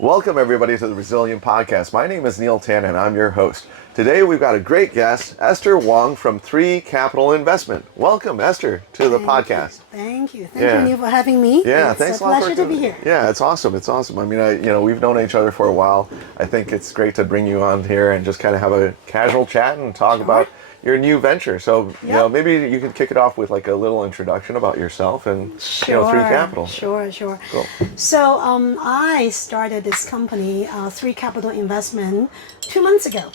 Welcome everybody to the Resilient Podcast. My name is Neil Tan and I'm your host. Today we've got a great guest, Esther Wong from 3CAPITAL Investment. Welcome, Esther, to the podcast. Thank you, Neil, for having me. Yeah, It's a pleasure to be here. Yeah, it's awesome. It's awesome. I mean, we've known each other for a while. I think it's great to bring you on here and just kind of have a casual chat and talk about your new venture. So, maybe you could kick it off with like a little introduction about yourself and 3CAPITAL. Sure. Cool. So, I started this company, 3CAPITAL Investment, 2 months ago.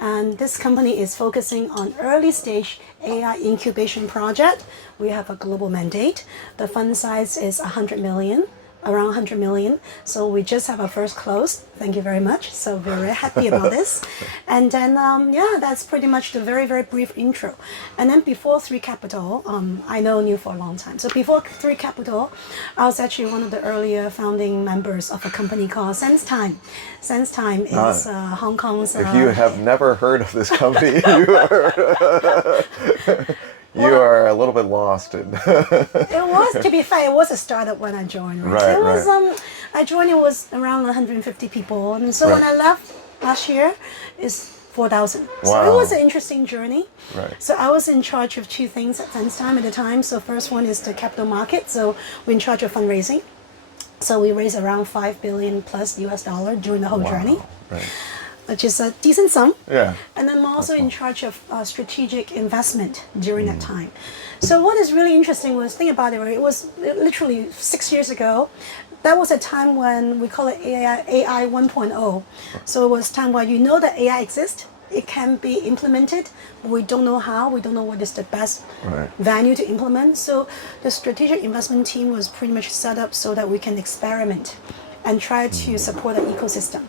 And this company is focusing on early stage AI incubation project. We have a global mandate. The fund size is 100 million. Around 100 million. So we just have our first close. Thank you very much. So we're very happy about this. And then, that's pretty much the very, very brief intro. And then before 3CAPITAL, I know you for a long time. So before 3CAPITAL, I was actually one of the earlier founding members of a company called Sensetime. Sensetime is Hong Kong's... If you have never heard of this company, you are a little bit lost. It was, to be fair, it was a startup when I joined. Right? It was. I joined. It was around 150 people, and so when I left last year, it's 4,000. Wow. So it was an interesting journey. Right. So I was in charge of two things at Sensetime at the time. So first one is the capital market. So we're in charge of fundraising. So we raised around $5 billion plus US dollar during the whole journey. Right. Which is a decent sum. Yeah. And then I'm also in charge of strategic investment during that time. So what is really interesting was, think about it, right? It was literally 6 years ago. That was a time when we call it AI 1.0. So it was time where that AI exists. It can be implemented, but we don't know how. We don't know what is the best value to implement. So the strategic investment team was pretty much set up so that we can experiment and try to support the ecosystem.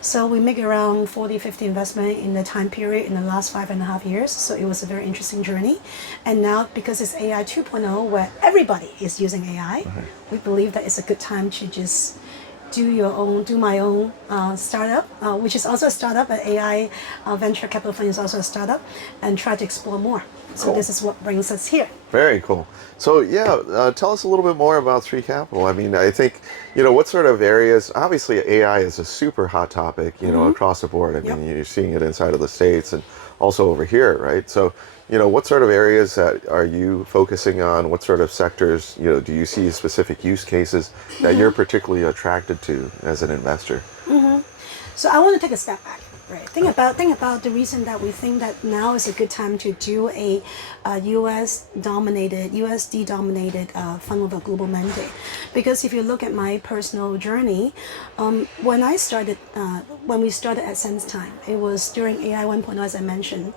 So we make around 40, 50 investment in the time period in the last 5.5 years. So it was a very interesting journey. And now, because it's AI 2.0, where everybody is using AI, we believe that it's a good time to just do my own startup, which is also a startup. An AI venture capital fund is also a startup, and try to explore more. So this is what brings us here. Very cool. So tell us a little bit more about 3CAPITAL. I mean, I think, what sort of areas, obviously AI is a super hot topic, across the board. I mean, you're seeing it inside of the States and also over here, right? So, what sort of areas that are you focusing on? What sort of sectors, do you see specific use cases that you're particularly attracted to as an investor? So I want to take a step back. Right. Think about the reason that we think that now is a good time to do a USD dominated fund with a global mandate, because if you look at my personal journey, when we started at Sensetime, it was during AI 1.0, as I mentioned.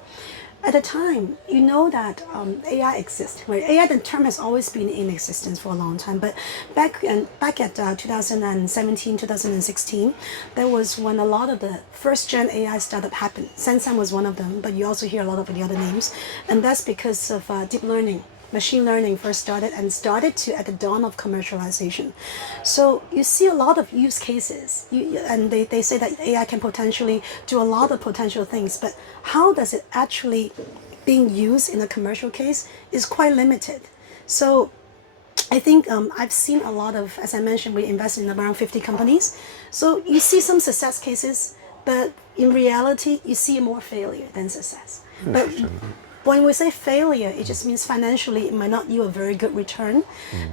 At the time, that AI exists. Right? AI, the term has always been in existence for a long time. But back at 2017, 2016, that was when a lot of the first-gen AI startup happened. Sensetime was one of them, but you also hear a lot of the other names. And that's because of deep learning. Machine learning first started at the dawn of commercialization. So you see a lot of use cases, and they say that AI can potentially do a lot of potential things, but how does it actually being used in a commercial case is quite limited. So I think I've seen a lot of, as I mentioned, we invest in around 50 companies. So you see some success cases, but in reality, you see more failure than success. But when we say failure, it just means financially it might not yield a very good return,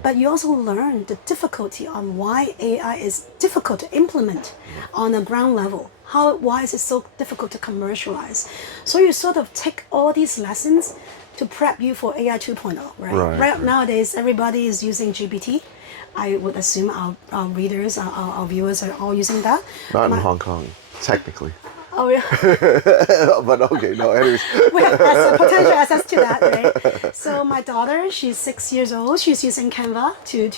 but you also learn the difficulty on why AI is difficult to implement on a ground level. Why is it so difficult to commercialize? So you sort of take all these lessons to prep you for AI 2.0, right? Right nowadays, everybody is using GPT. I would assume our readers, our viewers are all using that. Not in Hong Kong, technically. Oh yeah. But okay, no, anyways. We have potential access to that, right? So my daughter, she's 6 years old. She's using Canva to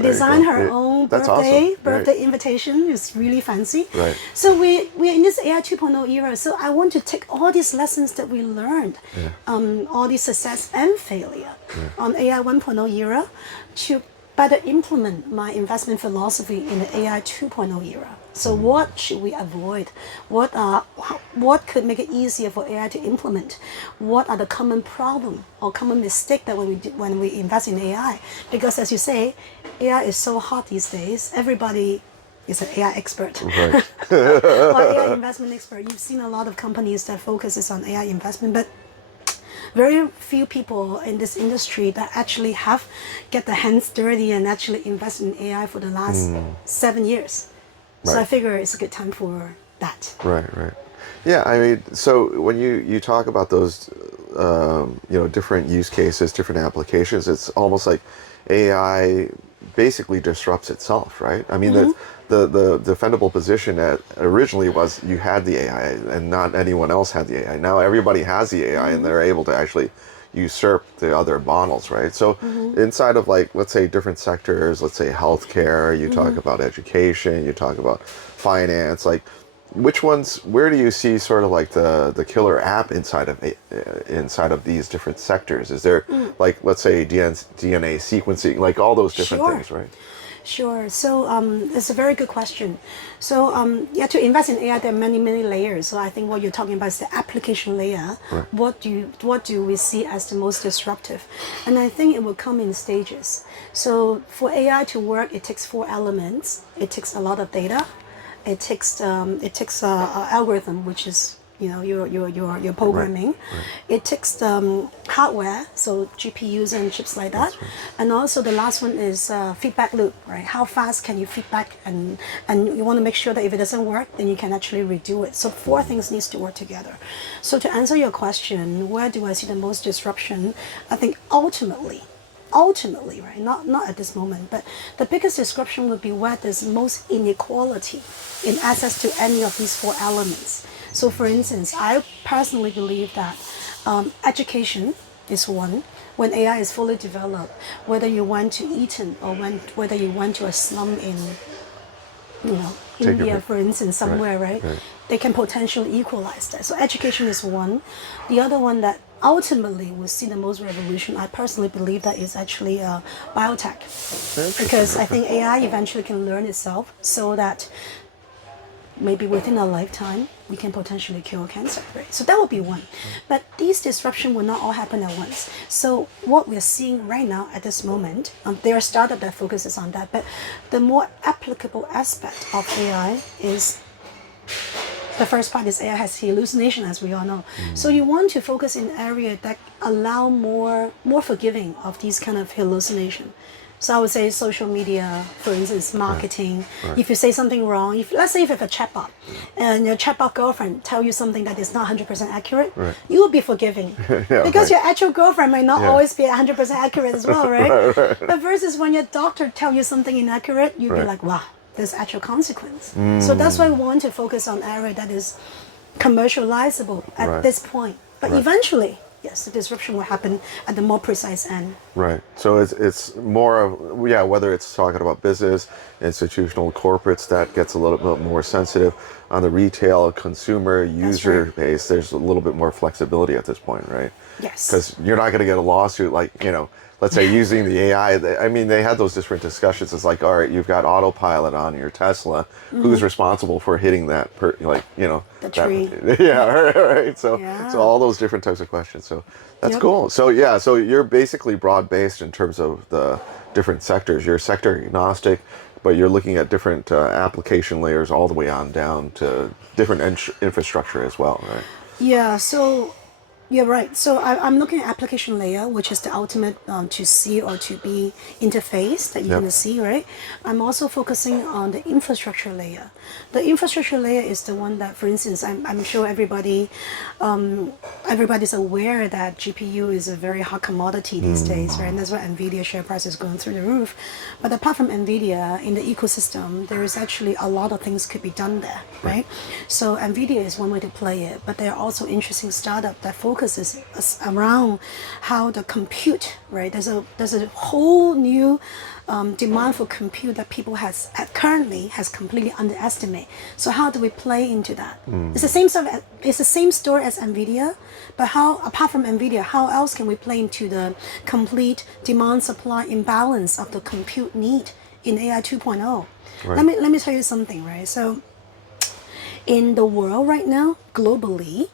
design her own birthday invitation. It's really fancy. Right. So we're in this AI 2.0 era. So I want to take all these lessons that we learned, all these success and failure on AI 1.0 era, to better implement my investment philosophy in the AI 2.0 era. So what should we avoid? What could make it easier for AI to implement? What are the common problem or common mistake that when we invest in AI? Because as you say, AI is so hot these days. Everybody is an AI expert Right. or AI investment expert. You've seen a lot of companies that focuses on AI investment, but very few people in this industry that actually have get their hands dirty and actually invest in AI for the last 7 years. So I Right. figure it's a good time for that. Right, right. Yeah, I mean, so when you talk about those, different use cases, different applications, it's almost like AI basically disrupts itself, right? I mean, the defendable position that originally was you had the AI and not anyone else had the AI. Now everybody has the AI and they're able to actually usurp the other models, right? So inside of like, let's say different sectors, let's say healthcare, you talk about education, you talk about finance, like which ones, where do you see sort of like the killer app inside of these different sectors? Is there like, let's say DNA sequencing, like all those different Sure. things, right? Sure. So it's a very good question. So yeah, to invest in AI, there are many, many layers. So I think what you're talking about is the application layer. Right. What do we see as the most disruptive? And I think it will come in stages. So for AI to work, it takes 4 elements. It takes a lot of data. It takes a algorithm, which is your programming. It takes hardware, so GPUs and chips like that, and also the last one is feedback loop, right? How fast can you feedback, and you want to make sure that if it doesn't work, then you can actually redo it. So 4 things needs to work together. So to answer your question, where do I see the most disruption? I think ultimately, right, not at this moment, but the biggest disruption would be where there's most inequality in access to any of these 4 elements. So for instance, I personally believe that education is one. When AI is fully developed, whether you went to Eton or whether you went to a slum in Take your India, pick. for instance, somewhere, right? Right. They can potentially equalize that. So education is one. The other one that ultimately will see the most revolution, I personally believe that is actually biotech, because I think AI eventually can learn itself, so that maybe within a lifetime we can potentially cure cancer, right? So that would be one. But these disruption will not all happen at once. So what we're seeing right now at this moment, there are startups that focuses on that, but the more applicable aspect of AI is, the first part is AI has hallucination, as we all know. So you want to focus in area that allow more forgiving of these kind of hallucination. So I would say social media, for instance, marketing. Right. If you say something wrong, let's say if you have a chatbot and your chatbot girlfriend tell you something that is not 100% accurate, Right. you will be forgiving. Yeah, Because right. your actual girlfriend might not Yeah. always be 100% accurate as well, right? But versus when your doctor tell you something inaccurate, you'd be Right. like, wow, there's actual consequence. So that's why we want to focus on area that is commercializable at Right. this point. But Right. eventually, yes, the disruption will happen at the more precise end. Right. So it's more of, whether it's talking about business, institutional, corporates, that gets a little bit more sensitive. On the retail, consumer, user right. base, there's a little bit more flexibility at this point, right? Yes. Because you're not going to get a lawsuit like, let's say using the AI. I mean, they had those different discussions. It's like, all right, you've got autopilot on your Tesla. Who's responsible for hitting that, The tree. yeah, right. So Yeah. all those different types of questions. So that's Yep. cool. So yeah, so you're basically broad based in terms of the different sectors. You're sector agnostic, but you're looking at different application layers all the way on down to different infrastructure as well, right? Yeah, so you're right. So I'm looking at application layer, which is the ultimate to C or to B interface that you're Yep. going to see, right? I'm also focusing on the infrastructure layer. The infrastructure layer is the one that, for instance, I'm sure everybody's aware that GPU is a very hot commodity these days, right? And that's why NVIDIA share price is going through the roof. But apart from NVIDIA, in the ecosystem, there is actually a lot of things could be done there, right? So NVIDIA is one way to play it, but there are also interesting startups that focuses around how the compute, right? There's a whole new demand for compute that people currently has completely underestimated. So how do we play into that? It's the same stuff. It's the same story as NVIDIA, but how, apart from NVIDIA, how else can we play into the complete demand-supply imbalance of the compute need in AI 2.0? Right. Let me tell you something, right? So in the world right now, globally,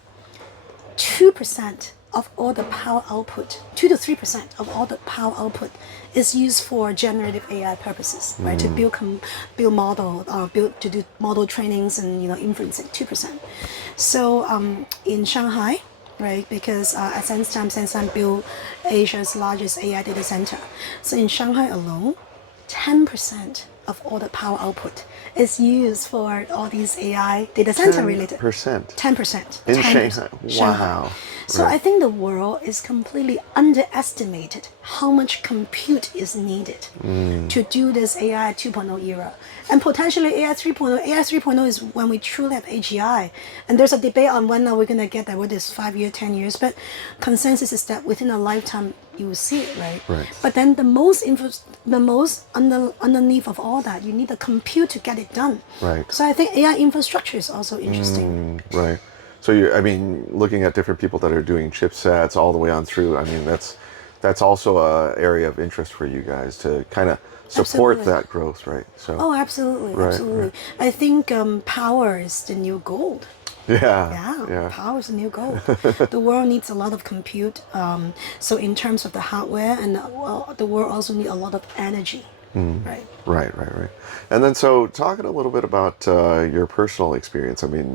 2% of all the power output, 2 to 3% of all the power output is used for generative AI purposes, right? To build model, to do model trainings and inferencing, 2%. So in Shanghai, right? Because at Sensetime built Asia's largest AI data center. So in Shanghai alone, 10% of all the power output is used for all these AI data center related. 10%. 10%. In 10%. Shanghai. Wow. So Right. I think the world is completely underestimated how much compute is needed to do this AI 2.0 era. And potentially AI 3.0. AI 3.0 is when we truly have AGI. And there's a debate on when are we going to get that, whether it's 5 years, 10 years. But consensus is that within a lifetime, you will see it, right? Right. But then underneath of all that, you need the compute to get it done. Right. So I think AI infrastructure is also interesting. Right. So I mean, looking at different people that are doing chipsets all the way on through, I mean, that's also a area of interest for you guys to kind of support Absolutely. that growth, right? So. Oh, absolutely, Right, absolutely. right. I think power is the new gold. Yeah. Yeah, Yeah. power is the new gold. The world needs a lot of compute. So in terms of the hardware, and the world also needs a lot of energy, right? Right. And then, so talking a little bit about your personal experience. I mean,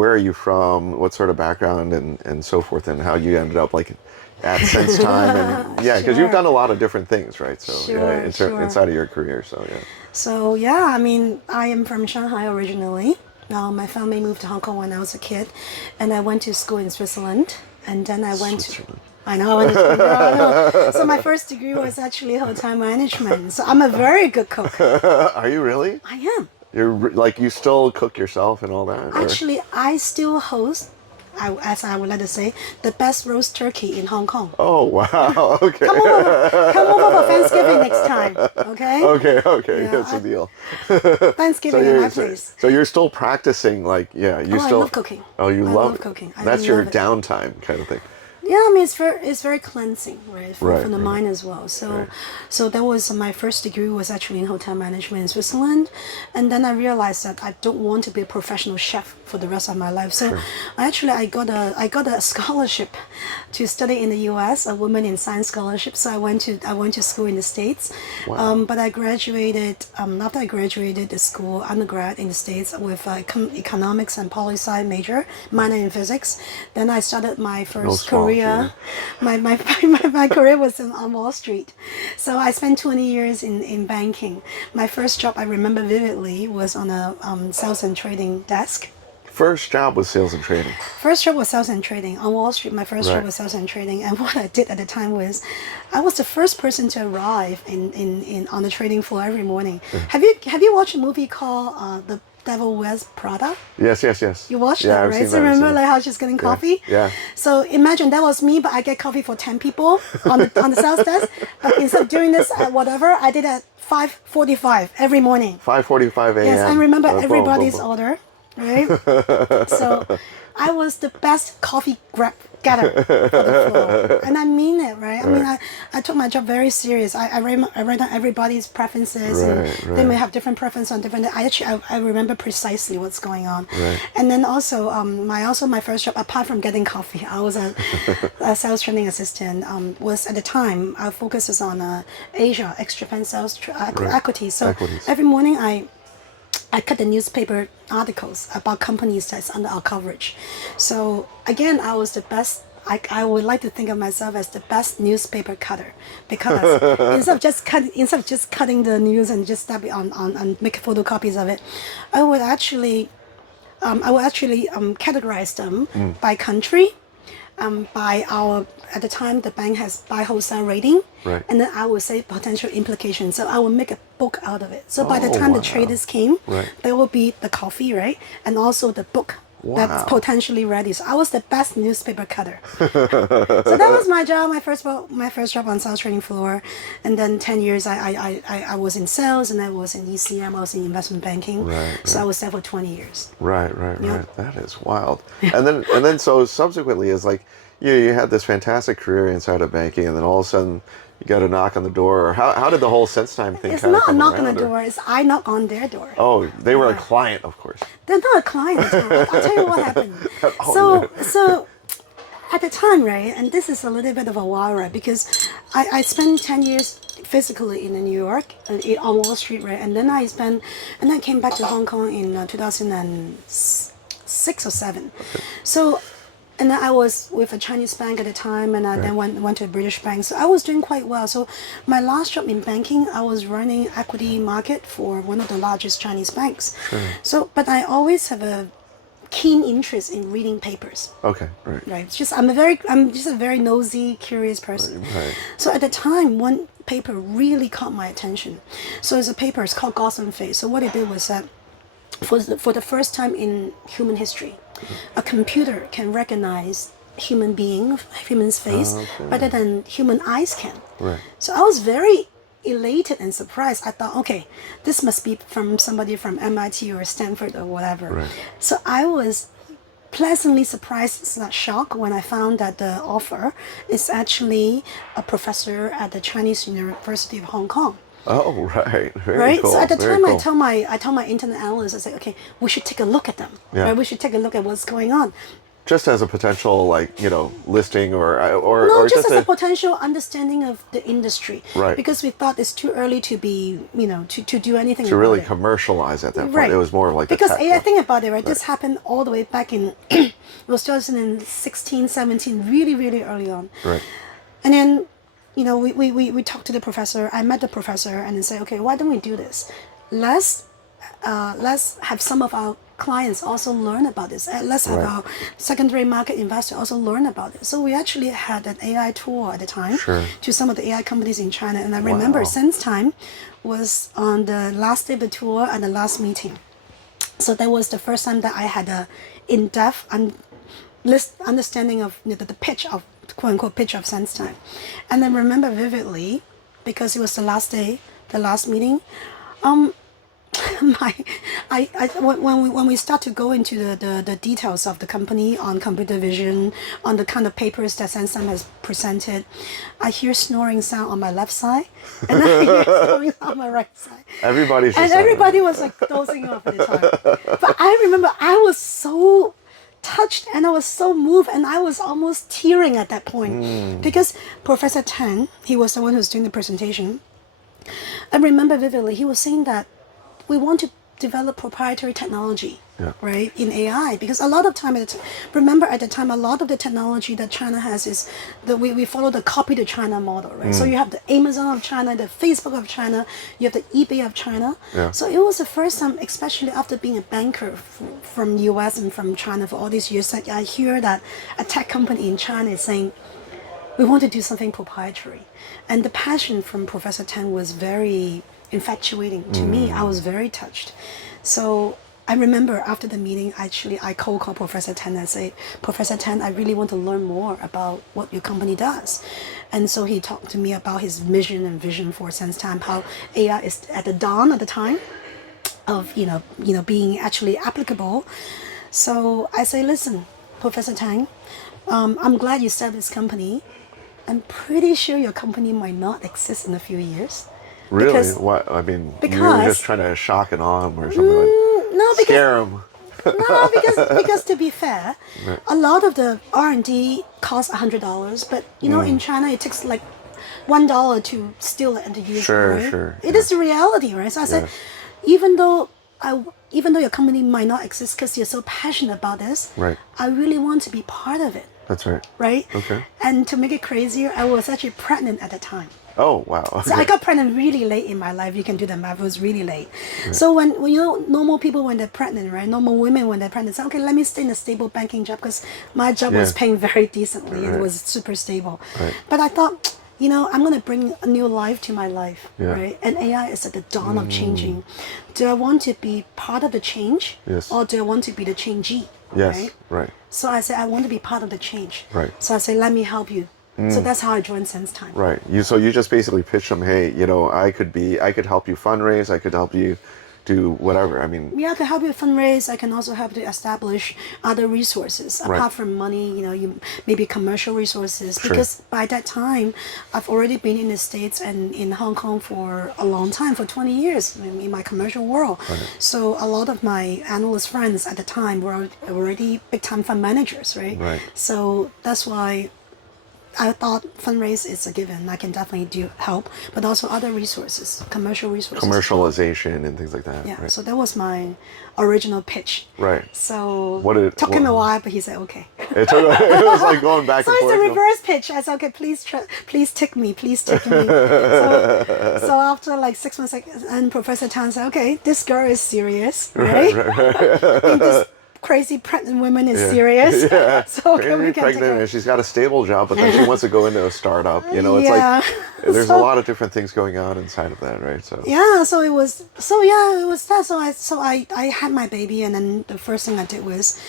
where are you from? What sort of background and so forth, and how you ended up like at Sensetime, and yeah, because you've Sure. done a lot of different things, right? So yeah, Sure. inside of your career. So yeah. So yeah, I mean, I am from Shanghai originally. My family moved to Hong Kong when I was a kid, and I went to school in Switzerland, and then I went to. Switzerland. I know, I went to school. Yeah, I know. So my first degree was actually hotel management. So I'm a very good cook. Are you really? I am. Like, you still cook yourself and all that? Or? Actually, I still host, as I would like to say, the best roast turkey in Hong Kong. Oh wow. Okay. Come over for Thanksgiving next time, okay? Okay. Yeah, That's the deal. Thanksgiving at my place. So you're still practicing, like, yeah, you I still. love cooking. Oh, you I love love it. cooking. I That's your love it. downtime kind of thing. Yeah, I mean it's very cleansing, right, Right, for the right. mind as well. So, Right. so that was my first degree was actually in hotel management in Switzerland, and then I realized that I don't want to be a professional chef for the rest of my life. So, I got a scholarship to study in the U.S., a Women in Science scholarship. So I went to school in the States, Wow. but I graduated after I graduated the school undergrad in the States with economics and poli sci major, minor in physics. Then I started my first small career. My career was on Wall Street. So I spent 20 years in banking. My first job I remember vividly was on a sales and trading desk. First job was sales and trading. First job was sales and trading on Wall Street. My first job Right. was sales and trading, and what I did at the time was, I was the first person to arrive in on the trading floor every morning. Have you watched a movie called The Devil Wears Prada? Yes. You watched Yeah, that, I've right? seen So that, I've remember seen like that. how she's getting coffee? Yeah. So imagine that was me, but I get coffee for 10 people on the sales desk. But instead of doing this at whatever, I did at 5:45 every morning. 5:45 a.m. Yes, I remember Boom, everybody's boom, boom. order, right? So I was the best coffee getter for the floor. And I mean it, right? I mean, I took my job very serious. I read down everybody's preferences, and they may have different preference on different. I remember precisely what's going on. Right. And then also, my first job, apart from getting coffee, I was a sales training assistant. Was at the time, our focus is on Asia, ex-Japan sales equity. So Equities. every morning I cut the newspaper articles about companies that's under our coverage. So again, I was the best. I would like to think of myself as the best newspaper cutter, because instead of just cutting the news and just step it on make photocopies of it, I would actually categorize them by country, by our, at the time the bank has buy wholesale rating, Right. and then I would say potential implications. So I will make a book out of it. So by the Oh, time the wow. traders came, Right. there will be the coffee, right, and also the book Wow. that's potentially ready. So I was the best newspaper cutter. So that was my job, my first job on sales training floor, and then 10 years I was in sales, and I was in ECM, I was in investment banking. Right, So I was there for 20 years. Right. Yep. That is wild. And then so subsequently is like you had this fantastic career inside of banking, and then all of a sudden you got a knock on the door. Or how did the whole SenseTime thing It's kind of not a come knock on the around? Or- door, it's I knock on their door. Oh, they were a Yeah. client, of course. They're not a client. I'll tell you what happened. Oh, So at the time, right, and this is a little bit of a wild ride because I spent 10 years physically in New York, on Wall Street, right, and then I came back to Hong Kong in 2006 or 7. So, and then I was with a Chinese bank at the time, and I then went to a British bank. So I was doing quite well. So my last job in banking, I was running equity market for one of the largest Chinese banks. So, but I always have a keen interest in reading papers. Okay, right. Right. It's just I'm just a very nosy, curious person. Right. So at the time, one paper really caught my attention. So it's a paper. It's called Gaussian phase. So what it did was that for the first time in human history, a computer can recognize human's face better than human eyes can. Right. So I was very elated and surprised. I thought, okay, this must be from somebody from MIT or Stanford or whatever. Right. So I was pleasantly surprised, not shocked, when I found that the author is actually a professor at the Chinese University of Hong Kong. Oh, right. Very Right. cool. So at the Very time, cool. I told my internet analyst, I said, okay, we should take a look at them. Yeah. Right. We should take a look at what's going on. Just as a potential, listing or No, just just as a potential understanding of the industry. Right. Because we thought it's too early to be, to do anything to about really it. commercialize at that point. Right. It was more of like because the tech AI, one. think about it, right? This happened all the way back in it was 2016, 17, really, really early on. Right. And then, we talked to the professor. I met the professor and then said, okay, why don't we do this? Let's have some of our clients also learn about this. Let's have our secondary market investor also learn about it. So we actually had an AI tour at the time to some of the AI companies in China. And I remember Sensetime was on the last day of the tour and the last meeting. So that was the first time that I had a in-depth understanding of the pitch of quote-unquote pitch of Sensetime. And I remember vividly, because it was the last day, the last meeting, when we start to go into the details of the company on computer vision, on the kind of papers that Sensetime has presented, I hear snoring sound on my left side, and I hear snoring sound on my right side. Everybody was like dozing off at the time. But I remember I was so touched and I was so moved and I was almost tearing at that point because Professor Tan, he was the one who was doing the presentation. I remember vividly he was saying that we want to develop proprietary technology, right, in AI, because a lot of time, remember at the time, a lot of the technology that China has is that we follow the copy to China model, right? So you have the Amazon of China, the Facebook of China, you have the eBay of China. So it was the first time, especially after being a banker from US and from China for all these years, that I hear that a tech company in China is saying, we want to do something proprietary. And the passion from Professor Tan was very infatuating to me. I was very touched. So I remember after the meeting, actually, I cold called Professor Tan and say, Professor Tan, I really want to learn more about what your company does. And so he talked to me about his mission and vision for Sensetime, how AI is at the dawn at the time of being actually applicable. So I say, listen, Professor Tan, I'm glad you started this company. I'm pretty sure your company might not exist in a few years. Really? Because, What? I mean, you were because- just trying to shock and awe him or something like no, because scare him. no, because to be fair, a lot of the R&D costs $100, but in China it takes like $1 to steal it and to use Sure, it. Right? sure, It is the reality, right? So I said, even though your company might not exist because you're so passionate about this, Right. I really want to be part of it. That's right. Right? Okay. And to make it crazier, I was actually pregnant at the time. Oh, wow. Okay. So I got pregnant really late in my life. You can do the math. It was really late. So when normal people when they're pregnant, right? Normal women when they're pregnant say, okay, let me stay in a stable banking job because my job was paying very decently and it was super stable. But I thought, I'm going to bring a new life to my life, right? And AI is at the dawn of changing. Do I want to be part of the change, or do I want to be the changee? Yes. Right. So I said, I want to be part of the change. Right. So I said, let me help you. So that's how I joined Sensetime. Right. So you just basically pitched them, hey, I could help you fundraise, I could help you, do whatever. I mean, Yeah, to help you fundraise, I can also help to establish other resources apart from money. You maybe commercial resources, because by that time, I've already been in the States and in Hong Kong for a long time, for 20 years in my commercial world. So a lot of my analyst friends at the time were already big time fund managers, right? So that's why I thought fundraise is a given. I can definitely do help, but also other resources, commercial resources. Commercialization and things like that. Yeah, so that was my original pitch. Right. So took him a while, but he said okay. It was like going back so and forth. So it's a reverse pitch. I said, okay, please take me, please take me. So after like 6 months, and Professor Tan said, okay, this girl is serious, right? And this crazy pregnant woman is serious. Yeah. So crazy pregnant and she's got a stable job, but then she wants to go into a startup. It's like there's a lot of different things going on inside of that, right? So it was that. So I had my baby, and then the first thing I did was,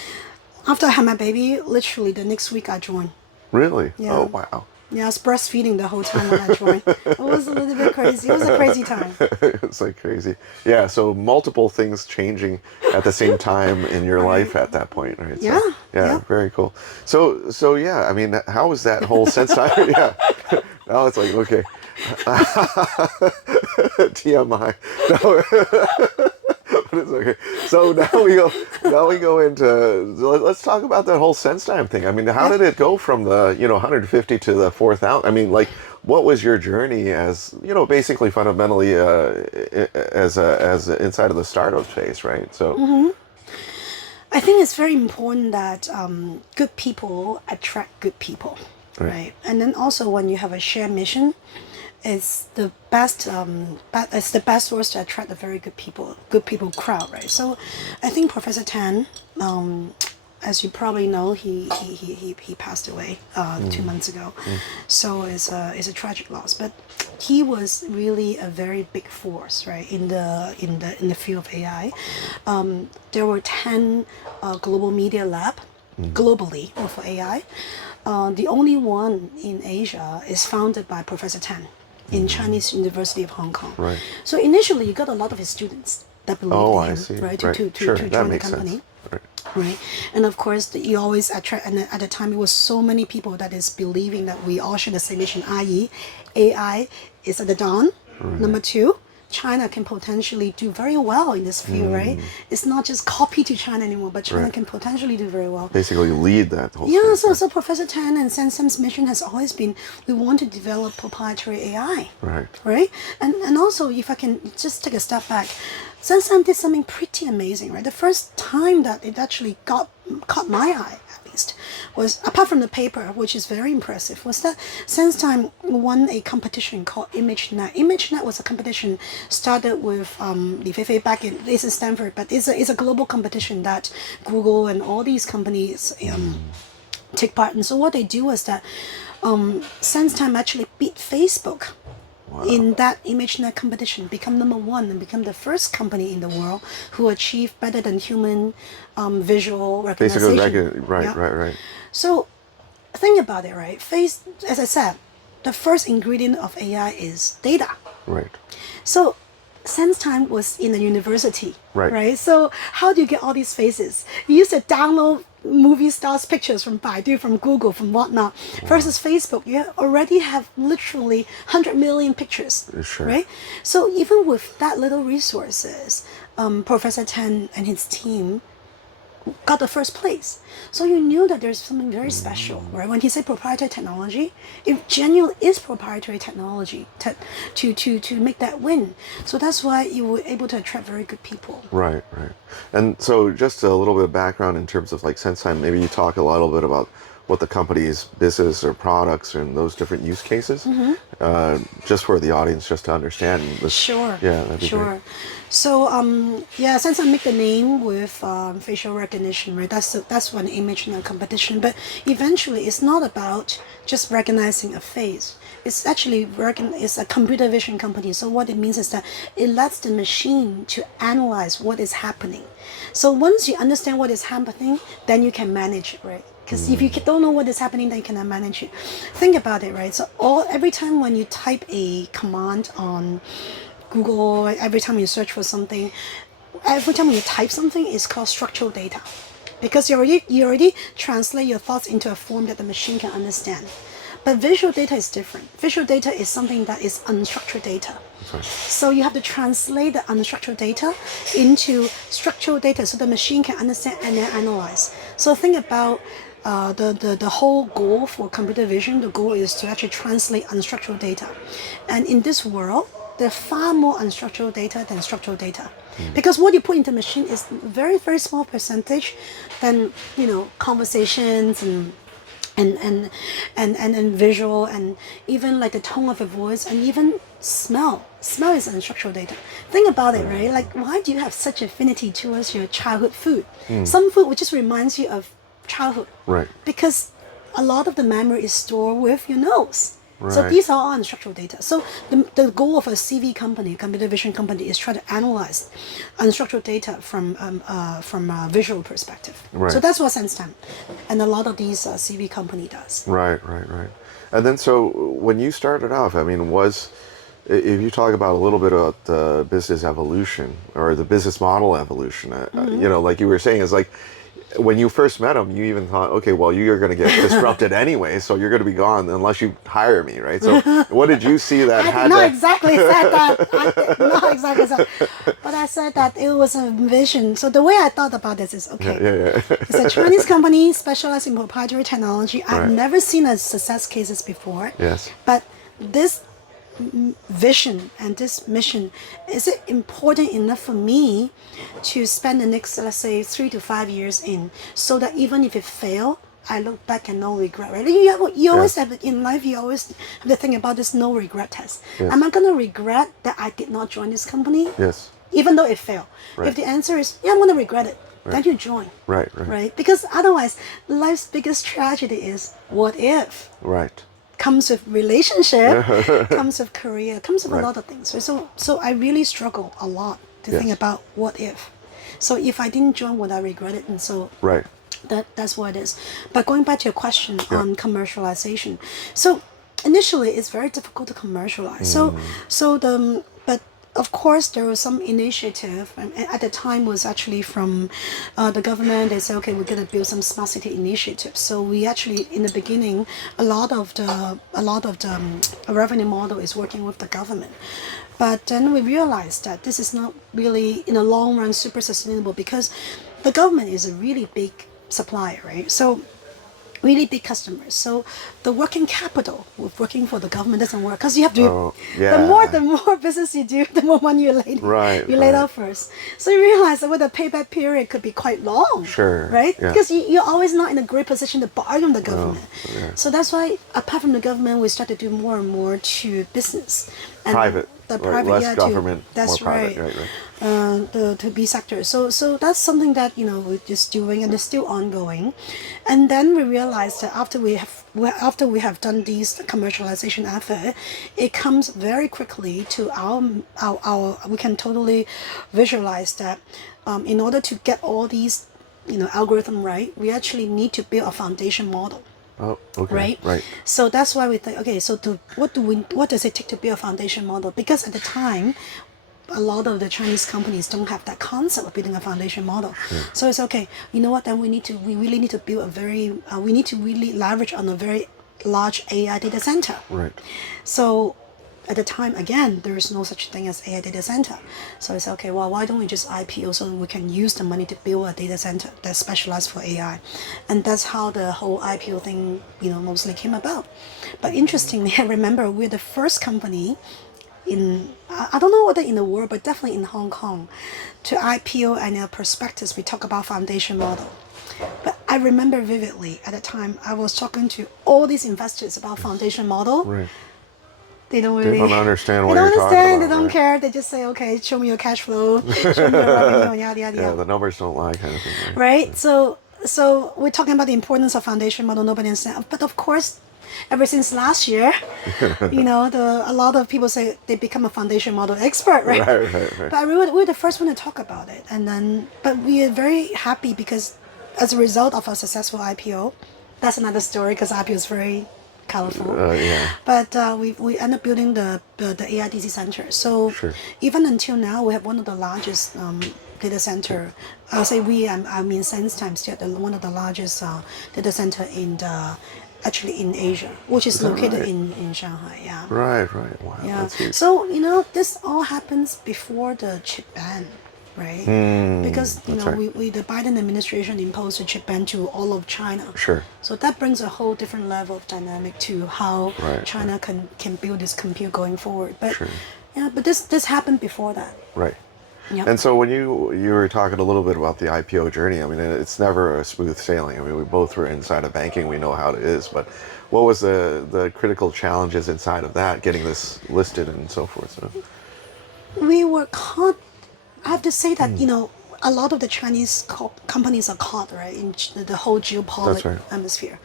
after I had my baby, literally the next week I joined. Really? Yeah. Oh wow. Yeah, I was breastfeeding the whole time when I joined. It was a little bit crazy. It was a crazy time. It's like crazy. Yeah, so multiple things changing at the same time in your life at that point, right? Yeah. So, yeah, very cool. So yeah, I mean, how was that whole Sensetime? Yeah. Now it's like, okay. TMI. No. But it's okay. So now we go into, let's talk about that whole Sensetime thing. I mean, how did it go from the 150 to the 4,000? I mean, like, what was your journey as basically fundamentally as inside of the startup space, right? So I think it's very important that good people attract good people, right? And then also when you have a shared mission, it's the best. It's the best source to attract a very good people crowd, right? So, I think Professor Tan, as you probably know, he passed away 2 months ago, so it's a tragic loss. But he was really a very big force, right, in the field of AI. There were 10 global media lab globally for AI. The only one in Asia is founded by Professor Tan in Chinese University of Hong Kong. Right. So initially, you got a lot of his students that believed in him, see. right, Right. to Sure, join that the makes company. sense. Right, and of course, you always attract, and at the time, it was so many people that is believing that we all share the same mission, i.e., AI is at the dawn. Number two, China can potentially do very well in this field, right? It's not just copy to China anymore, but China can potentially do very well. Basically lead that whole Yeah, space, so Professor Tan and Sensetime's mission has always been, we want to develop proprietary AI. Right? And also, if I can just take a step back, Sensetime did something pretty amazing, right? The first time that it actually caught my eye, at least, was, apart from the paper, which is very impressive, was that Sensetime won a competition called ImageNet. ImageNet was a competition started with Li Feifei back in, it's in Stanford, but it's a global competition that Google and all these companies take part in. So what they do is that Sensetime actually beat Facebook in that ImageNet competition, become number one, and become the first company in the world who achieved better than human visual recognition. Basically, right. So think about it, right? As I said, the first ingredient of AI is data. Right. So Sensetime was in a university, right? So how do you get all these faces? You used to download movie stars pictures from Baidu, from Google, from whatnot. Versus Facebook, you already have literally 100 million pictures, right? So even with that little resources, Professor Tan and his team got the first place. So you knew that there's something very special, right? When he said proprietary technology, it genuinely is proprietary technology to make that win. So that's why you were able to attract very good people. Right. And so just a little bit of background in terms of like Sensetime, maybe you talk a little bit about what the company's business or products and those different use cases, just for the audience, just to understand this. Sure. Yeah, that'd be great. So Sensetime make the name with facial recognition, right? That's one image in a competition. But eventually, it's not about just recognizing a face. It's actually it's a computer vision company. So what it means is that it lets the machine to analyze what is happening. So once you understand what is happening, then you can manage it, right? Because if you don't know what is happening, then you cannot manage it. Think about it, right? So every time when you type a command on Google, every time you search for something, every time you type something, it's called structural data, because you already translate your thoughts into a form that the machine can understand. But visual data is different. Visual data is something that is unstructured data. Right. So you have to translate the unstructured data into structural data so the machine can understand and then analyze. So think about the whole goal for computer vision. The goal is to actually translate unstructured data. And in this world, there's far more unstructured data than structural data. Because what you put into machine is very, very small percentage than, conversations and visual, and even like the tone of a voice, and even smell. Smell is unstructured data. Think about it, right? Like, why do you have such affinity towards your childhood food? Some food which just reminds you of childhood. Right. Because a lot of the memory is stored with your nose. So Right. these are all unstructured data. So the goal of a CV company, computer vision company, is try to analyze unstructured data from a visual perspective. Right. So that's what Sensetime and a lot of these CV company does. Right, right, right. And then, so when you started off, I mean, if you talk about a little bit about the business evolution or the business model evolution, like you were saying, is like when you first met him, you even thought, okay, well, you're going to get disrupted anyway, so you're going to be gone unless you hire me, right? So, what did you see that I had did not that? exactly said that. I did not exactly said, but I said that it was a vision. So the way I thought about this is, okay, Yeah. it's a Chinese company specialized in proprietary technology. I've Right. never seen a success cases before. Yes. But this vision and this mission, is it important enough for me to spend the next, let's say, 3 to 5 years in, so that even if it fail, I look back and no regret, right? You always Yes. have, in life, you always have to think about this no regret test. Yes. Am I going to regret that I did not join this company? Yes. Even though it failed. Right. If the answer is, yeah, I'm going to regret it, then you join. Right, right. Right? Because otherwise, life's biggest tragedy is, what if? Right. Comes with relationship, comes with career, comes with Right. a lot of things. So I really struggle a lot to think Yes. about what if. So if I didn't join, would I regret it? And so Right. that's what it is. But going back to your question on commercialization, so initially it's very difficult to commercialize. But of course there was some initiative, and at the time was actually from the government. They said, okay, we're gonna build some smart city initiatives. So we actually, in the beginning, a lot of the revenue model is working with the government. But then we realized that this is not really, in the long run, super sustainable, because the government is a really big supplier, right? So really big customers. So the working capital with working for the government doesn't work, because you have to. Oh, yeah. The more business you do, the more money you laid. Right, You laid right. out first. So you realize that the payback period could be quite long. Sure, Right? yeah. Because you're always not in a great position to borrow from the government. yeah. So that's why, apart from the government, we start to do more and more to business. And Private. The Right, private, less yeah, government, that's more private. right. Right. The to B sector. So that's something that we're just doing, and it's still ongoing. And then we realized that after we have done these commercialization effort, it comes very quickly to our we can totally visualize that in order to get all these algorithm right, we actually need to build a foundation model. Oh, okay. Right? Right. So that's why we think, okay, so what does it take to build a foundation model? Because at the time, a lot of the Chinese companies don't have that concept of building a foundation model. So it's okay, you know what, then we really need to build we need to really leverage on a very large AI data center. Right. So at the time, again, there is no such thing as AI data center. So it's okay, well, why don't we just IPO so we can use the money to build a data center that's specialized for AI? And that's how the whole IPO thing, mostly came about. But interestingly, I remember we're the first company I don't know whether in the world, but definitely in Hong Kong, to IPO, and in a prospectus, we talk about foundation model. But I remember vividly, at the time, I was talking to all these investors about foundation model. Right. They don't They really. don't understand what They don't you're talking understand. about. They don't right? care. They just say, okay, show me your cash flow, show me your revenue, and yada yada Yeah, yada. the numbers don't lie, kind of thing. Right. Right. So we're talking about the importance of foundation model. Nobody understands. But of course, ever since last year, a lot of people say they become a foundation model expert, right? Right. But I remember we were the first one to talk about it, but we are very happy because, as a result of our successful IPO, that's another story, because IPO is very colorful. Yeah. But we end up building the AIDC center. So Sure. even until now, we have one of the largest data center. I'll say we, I mean Sensetime still one of the largest data center in the actually in Asia, which is that located right? in Shanghai. Yeah. Right, right. Wow, Yeah. that's huge. So, this all happens before the chip ban, right? Because, That's right. the Biden administration imposed a chip ban to all of China. Sure. So that brings a whole different level of dynamic to how Right, China right. can build this compute going forward. But Sure. yeah, but this happened before that. Right. Yep. And so when you were talking a little bit about the IPO journey, I mean, it's never a smooth sailing. I mean, we both were inside of banking. We know how it is. But what was the critical challenges inside of that, getting this listed and so forth? So, We were caught. I have to say that a lot of the Chinese companies are caught right in the whole that's geopolitical right. atmosphere.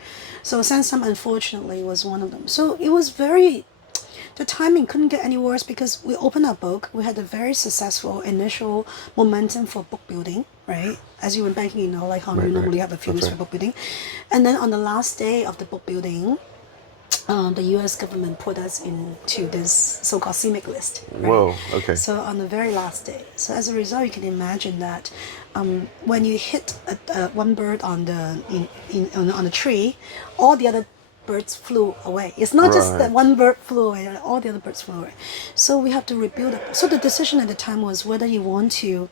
So Samsung unfortunately was one of them. So it was very. The timing couldn't get any worse because we opened our book. We had a very successful initial momentum for book building, right? As you in banking, like how Right, you right. normally have a few That's weeks for right. book building, and then on the last day of the book building, the U.S. government put us into this so-called CMIC list, right? Whoa. Okay. So on the very last day. So as a result, you can imagine that when you hit one bird on the tree, all the other birds flew away. It's not just that Right. one bird flew away; all the other birds flew away. So we have to rebuild it. So the decision at the time was whether you want to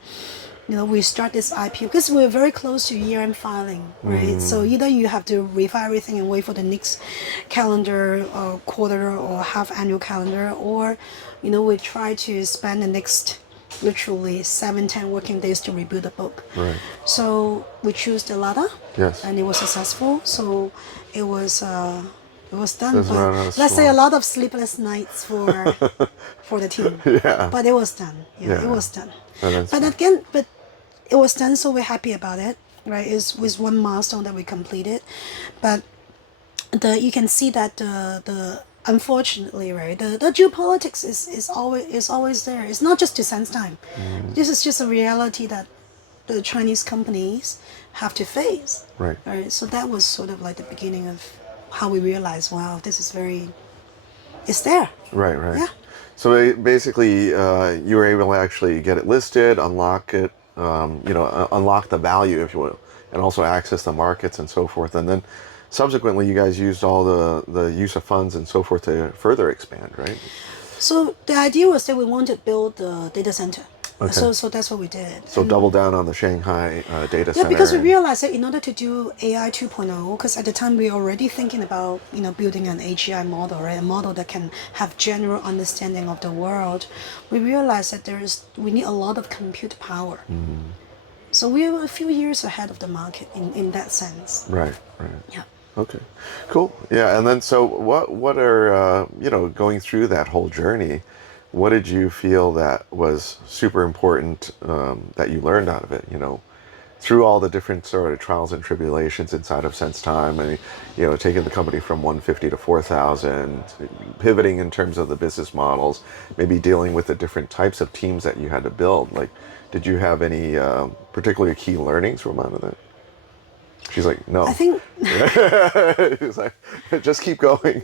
we start this IPO because we're very close to year-end filing, right? So either you have to refile everything and wait for the next calendar or quarter or half annual calendar, or we try to spend the next literally 7-10 working days to rebuild the book. Right. So we choose the latter, Yes. and it was successful. So it was done, That's but not a let's say a small. lot of sleepless nights for the team. Yeah. But it was done. Yeah, it Yeah. was done. And that's But again, it was done, so we're happy about it, right? It was one milestone that we completed, but you can see that the unfortunately, right, the geopolitics is always there. It's not just to sense time. This is just a reality that the Chinese companies have to face. right. Right. So that was sort of like the beginning of how we realized, wow, this is it's there. Right, right. Yeah. So basically, you were able to actually get it listed, unlock it, unlock the value, if you will, and also access the markets and so forth. And then subsequently, you guys used all the use of funds and so forth to further expand, right? So the idea was that we wanted to build the data center. Okay. So that's what we did. So And double down on the Shanghai data yeah, center. because we And, realized that in order to do AI 2.0, because at the time we were already thinking about building an AGI model, right, a model that can have general understanding of the world, we realized that we need a lot of compute power. So we were a few years ahead of the market in that sense. right, right. Yeah. Okay, cool. Yeah, and then so what are going through that whole journey? What did you feel that was super important that you learned out of it? Through all the different sort of trials and tribulations inside of Sensetime, and taking the company from 150 to 4,000, pivoting in terms of the business models, maybe dealing with the different types of teams that you had to build. Like, did you have any particularly key learnings from out of that? She's like, I no. think He's like, just keep going.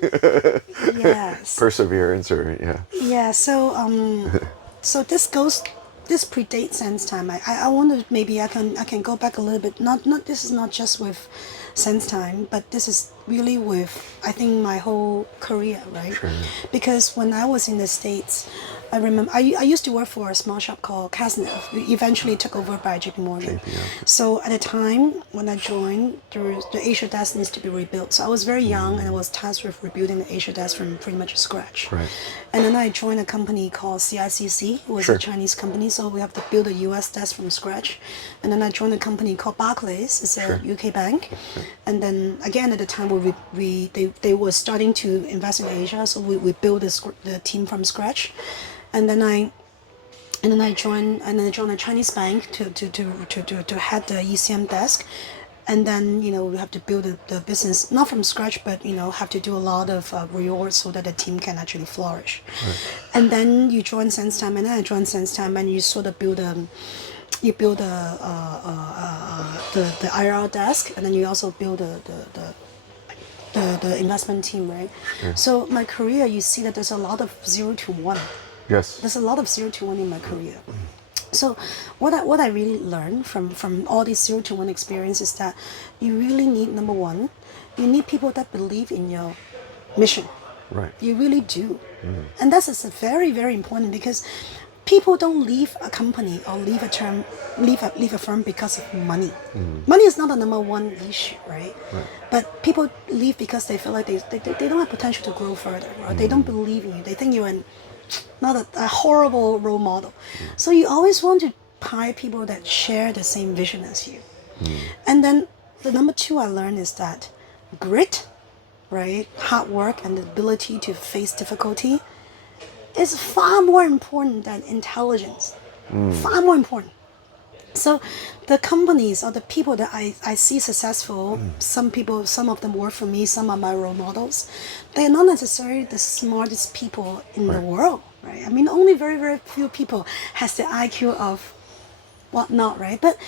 yes. Perseverance, or yeah. Yeah, so this predates Sense Time. I wonder maybe I can go back a little bit. Not this is not just with Sense Time, but this is really with I think my whole career, right? Sure. Because when I was in the States, I remember I used to work for a small shop called Casnev. We eventually took over by JP Morgan. JP, yeah. So at the time when I joined, the Asia desk needs to be rebuilt. So I was very young and I was tasked with rebuilding the Asia desk from pretty much scratch. Right. And then I joined a company called CICC. It was Sure. a Chinese company, so we have to build a US desk from scratch. And then I joined a company called Barclays. It's a Sure. UK bank. And then again at the time they were starting to invest in Asia, so we built the team from scratch. And then I joined a Chinese bank to head the ECM desk. And then we have to build the business not from scratch, but have to do a lot of reorgs so that the team can actually flourish. Right. And then you join SenseTime, and then I joined SenseTime, and you sort of build the IR desk, and then you also build the the investment team, right? So my career, you see that there's a lot of 0 to 1. Yes. There's a lot of 0 to 1 in my career. So what I really learned from all these 0 to 1 experience is that you really need, number one, you need people that believe in your mission. Right. You really do. And that's is very, very important because people don't leave a company or leave a firm because of money. Money is not the number one issue, right? But people leave because they feel like they don't have potential to grow further, or they don't believe in you. They think you're not a horrible role model. So you always want to hire people that share the same vision as you. And then the number two I learned is that grit, right, hard work and the ability to face difficulty is far more important than intelligence. Far more important. So the companies or the people that I see successful, some of them work for me, some are my role models. They're not necessarily the smartest people in the world, right? I mean, only very, very few people has the IQ of whatnot, right? But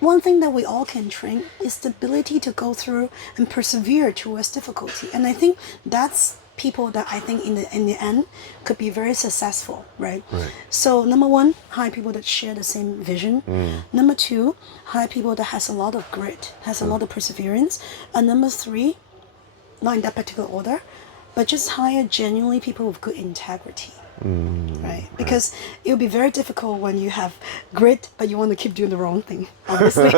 one thing that we all can train is the ability to go through and persevere towards difficulty. And I think that's people that I think in the end could be very successful, right? So number one, hire people that share the same vision. Number two, hire people that has a lot of grit, has a lot of perseverance. And number three, not in that particular order, but just hire genuinely people with good integrity. Right? Because it will be very difficult when you have grit, but you want to keep doing the wrong thing, obviously.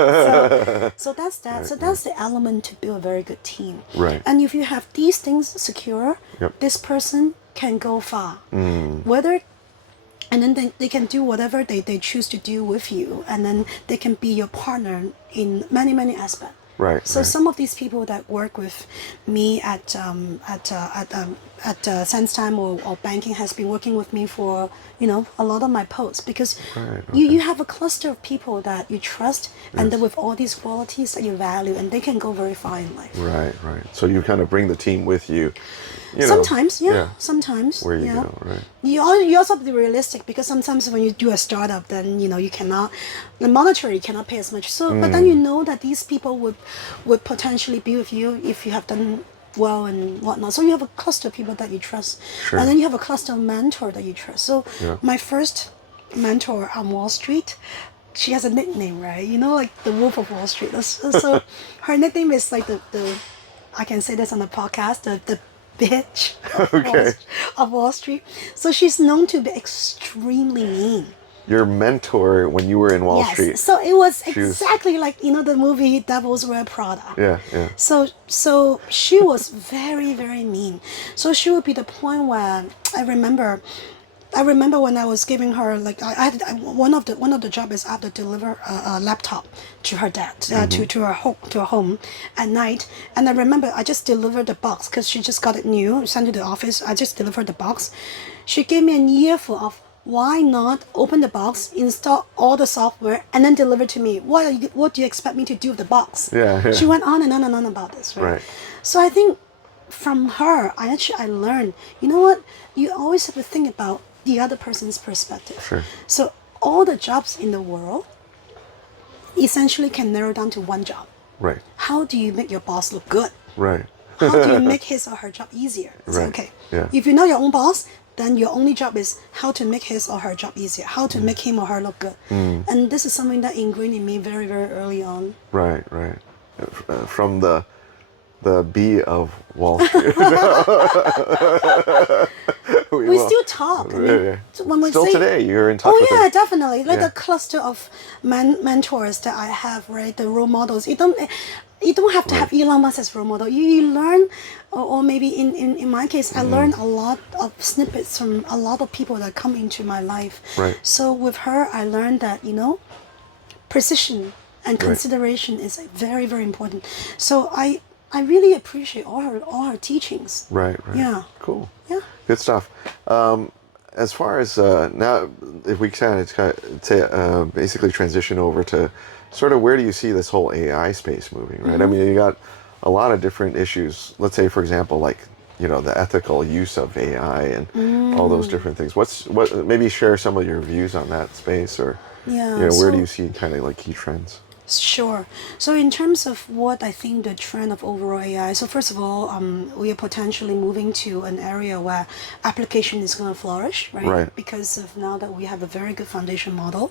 So that's that. So that's the element to build a very good team. Right. And if you have these things secure, this person can go far. Whether and then they can do whatever they choose to do with you, and then they can be your partner in many, many aspects. Right. So some of these people that work with me at Sensetime or banking has been working with me for a lot of my posts because you have a cluster of people that you trust and then with all these qualities that you value, and they can go very far in life. Right. So you kind of bring the team with you. Sometimes, sometimes. Where you go, right? You also have to be realistic because sometimes when you do a startup, then you cannot, the monetary cannot pay as much. So, but then you know that these people would potentially be with you if you have done well and whatnot. So you have a cluster of people that you trust, and then you have a cluster of mentor that you trust. So my first mentor on Wall Street, she has a nickname, right? Like the Wolf of Wall Street. So her nickname is like the I can say this on the podcast, the bitch of Wall Street. So she's known to be extremely mean. Your mentor when you were in Wall Street. So it was exactly like the movie Devil's Wear Prada. Yeah. So she was very, very mean. So she would be the point where I remember when I was giving her, like, I one of the jobs is I have to deliver a laptop to her dad to her home at night. And I remember I just delivered the box because she just got it new, sent to the office. I just delivered the box. She gave me an earful of why not open the box, install all the software, and then deliver to me. What do you expect me to do with the box? Yeah. She went on and on and on about this, right? So I think from her, I learned, you know what? You always have to think about the other person's perspective. So all the jobs in the world essentially can narrow down to one job. Right. How do you make your boss look good? Right. How do you make his or her job easier? So, okay. Yeah. If you're not your own boss, then your only job is how to make his or her job easier, how to make him or her look good. And this is something that ingrained in me very, very early on. Right. From the B of Wall Street. we still talk. I mean, when we still say, today, you're in touch with them. definitely. Like a cluster of mentors that I have, right? The role models. You don't have to have Elon Musk as role model. You learn, or maybe in my case, I learned a lot of snippets from a lot of people that come into my life. Right. So with her, I learned that, precision and consideration is very, very important. So I really appreciate all her teachings. Right. Yeah. Cool. Yeah. Good stuff. As far as now, if we kind of basically transition over to sort of where do you see this whole AI space moving, right? I mean, you got a lot of different issues. Let's say, for example, like, the ethical use of AI and all those different things. Maybe share some of your views on that space, or where do you see kind of like key trends? Sure. So in terms of what I think the trend of overall AI, so first of all, we are potentially moving to an area where application is going to flourish, right? Right. Because of now that we have a very good foundation model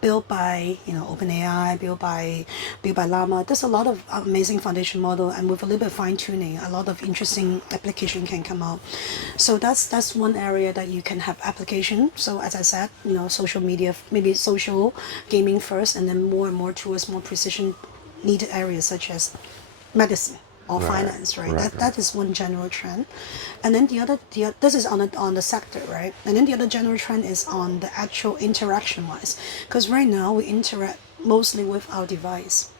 built by, OpenAI, built by Llama. There's a lot of amazing foundation model, and with a little bit of fine tuning, a lot of interesting application can come out. So that's one area that you can have application. So as I said, social media, maybe social gaming first, and then more and more towards more precision needed areas such as medicine or finance, right? That is one general trend, and then this is on the sector, right? And then the other general trend is on the actual interaction wise, because right now we interact mostly with our device,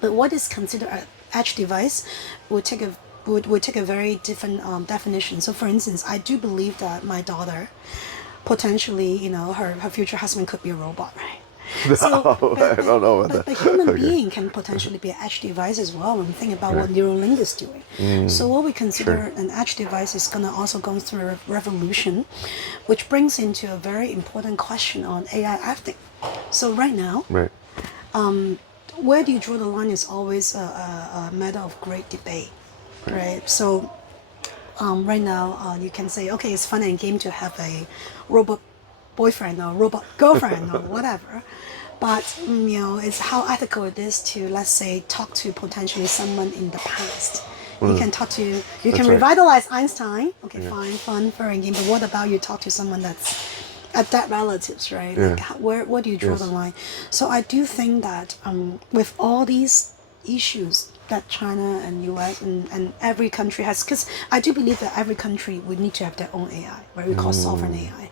but what is considered an edge device would take a very different definition. So, for instance, I do believe that my daughter, potentially, her future husband could be a robot, right? So, I don't know about but that. the human Okay. being can potentially be an edge device as well when we think about what Neuralink is doing. So what we consider an edge device is going to also go through a revolution, which brings into a very important question on AI ethics. So right now, Right. where do you draw the line is always a matter of great debate, right? So right now, you can say, okay, it's fun and game to have a robot boyfriend or robot girlfriend or whatever. But it's how ethical it is to, let's say, talk to potentially someone in the past. You can talk to, you can That's right. revitalize Einstein. Okay, fine, fun, fair and game. But what about you talk to someone that's dead relatives, right? Yeah. Like, where do you draw the line? So I do think that with all these issues that China and US and every country has, because I do believe that every country would need to have their own AI, what we call sovereign AI.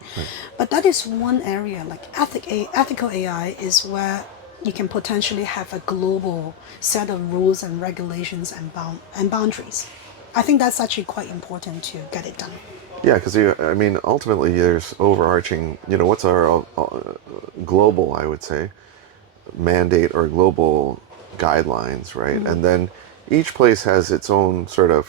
But that is one area, like ethical AI is where you can potentially have a global set of rules and regulations and boundaries. I think that's actually quite important to get it done. Yeah, because I mean, ultimately, there's overarching. What's our global, I would say, mandate or global guidelines, right? And then each place has its own sort of,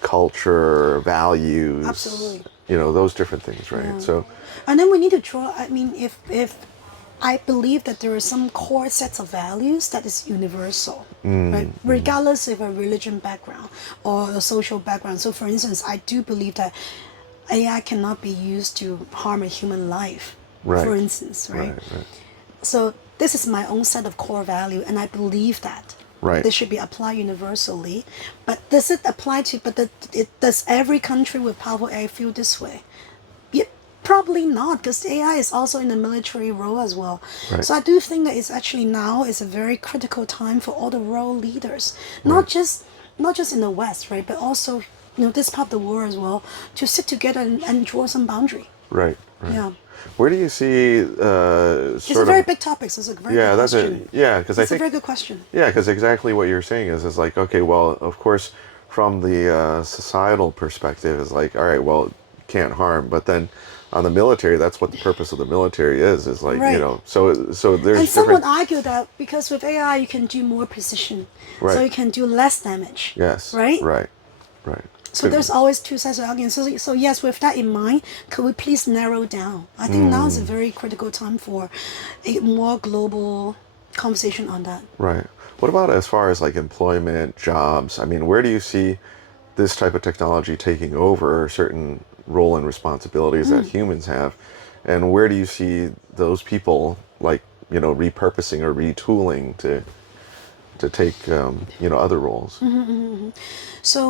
culture, values, Absolutely. those different things, right? Yeah. So, And then we need to draw. I mean, if I believe that there are some core sets of values that is universal, right? Regardless of a religion background or a social background. So, for instance, I do believe that AI cannot be used to harm a human life. right, For instance, right? right, So this is my own set of core value, and I believe that right. this should be applied universally. But does it apply to? Does every country with powerful AI feel this way? Yeah, probably not, because AI is also in the military role as well. Right. So I do think that it's actually now is a very critical time for all the world leaders, Right. not just in the West, right, but also this part of the world as well, to sit together and draw some boundary. Right, right. Yeah. Where do you see It's a sort very of? big topic, so it's a very Yeah, good that's question. it. Yeah, because I It's a think very good question. yeah, because exactly what you're saying is like, okay, well, of course, from the societal perspective, is like, all right, well, can't harm, but then on the military, that's what the purpose of the military is like, Right. so there's And some would different. argue that because with AI you can do more precision, so Right. you can do less damage. Yes. Right? Right. Right. So there's always two sides of the argument. So yes, with that in mind, could we please narrow down? I think now is a very critical time for a more global conversation on that. Right. What about as far as like employment, jobs? I mean, where do you see this type of technology taking over certain role and responsibilities that humans have? And where do you see those people like, repurposing or retooling to take, other roles? So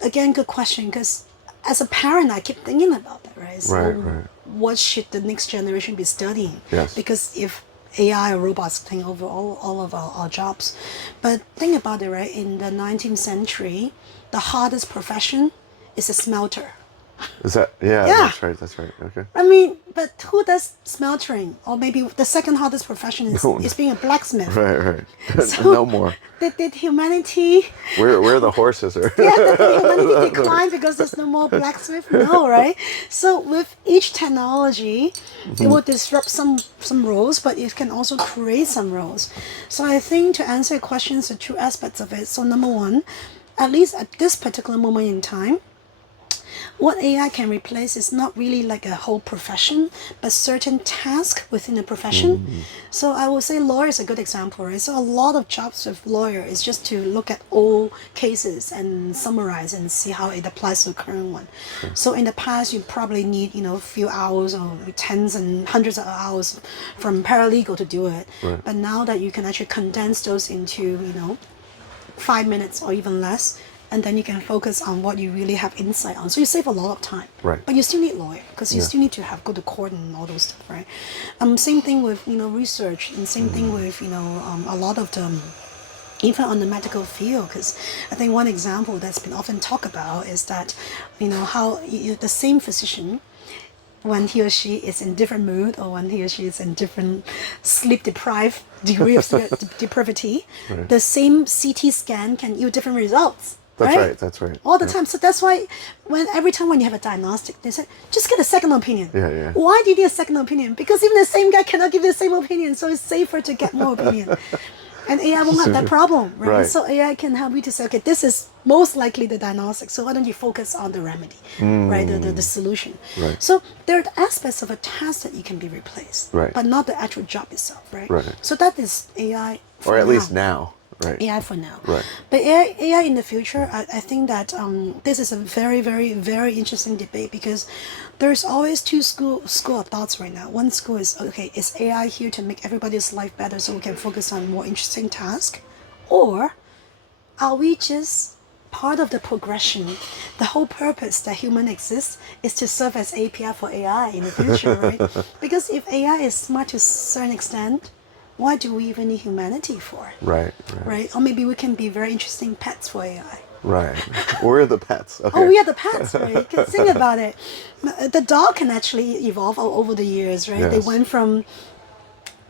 again, good question, because as a parent, I keep thinking about that, right? So Right, right. what should the next generation be studying? Yes. Because if AI or robots take over all of our jobs. But think about it, right? In the 19th century, the hardest profession is a smelter. Is that, yeah, Yeah. that's right. Okay. I mean, but who does smeltering? Or maybe the second hardest profession No. is being a blacksmith. Right, right. So No more. did humanity Where the horses are. yeah, did humanity decline because there's no more blacksmith? No, right? So with each technology, it will disrupt some roles, but it can also create some roles. So I think to answer your questions, the two aspects of it. So number one, at least at this particular moment in time, what AI can replace is not really like a whole profession, but certain tasks within a profession. So I would say lawyer is a good example, right? So a lot of jobs of lawyer is just to look at all cases and summarize and see how it applies to the current one. So in the past, you probably need, a few hours or tens and hundreds of hours from paralegal to do it. Right. But now that you can actually condense those into, 5 minutes or even less, and then you can focus on what you really have insight on. So you save a lot of time. Right. But you still need lawyer because you Yeah. still need to go to court and all those stuff, right? Same thing with research, and same thing with a lot of the even on the medical field, because I think one example that's been often talked about is that how the same physician, when he or she is in different mood or when he or she is in different sleep deprived degree of depravity, Right. the same CT scan can yield different results. That's right. That's right. All the Yeah. time. So that's why every time when you have a diagnostic, they say, just get a second opinion. Yeah, yeah. Why do you need a second opinion? Because even the same guy cannot give you the same opinion, so it's safer to get more opinion. And AI won't have that problem, right? Right. So AI can help you to say, okay, this is most likely the diagnostic, so why don't you focus on the remedy, right? The solution. Right. So there are aspects of a task that you can be replaced, Right. but not the actual job itself, right? Right. So that is AI for Or at now. least now. Right. AI for now. Right. But AI in the future, I think that this is a very, very, very interesting debate because there's always two school of thoughts right now. One school is, okay, is AI here to make everybody's life better so we can focus on more interesting tasks? Or are we just part of the progression? The whole purpose that human exists is to serve as API for AI in the future, right? Because if AI is smart to a certain extent, why do we even need humanity for it? Right. Right. Right? Or maybe we can be very interesting pets for AI. Right. We're the pets. Okay. Oh, we are the pets, right? You can think about it. The dog can actually evolve over the years, right? They Yes. went from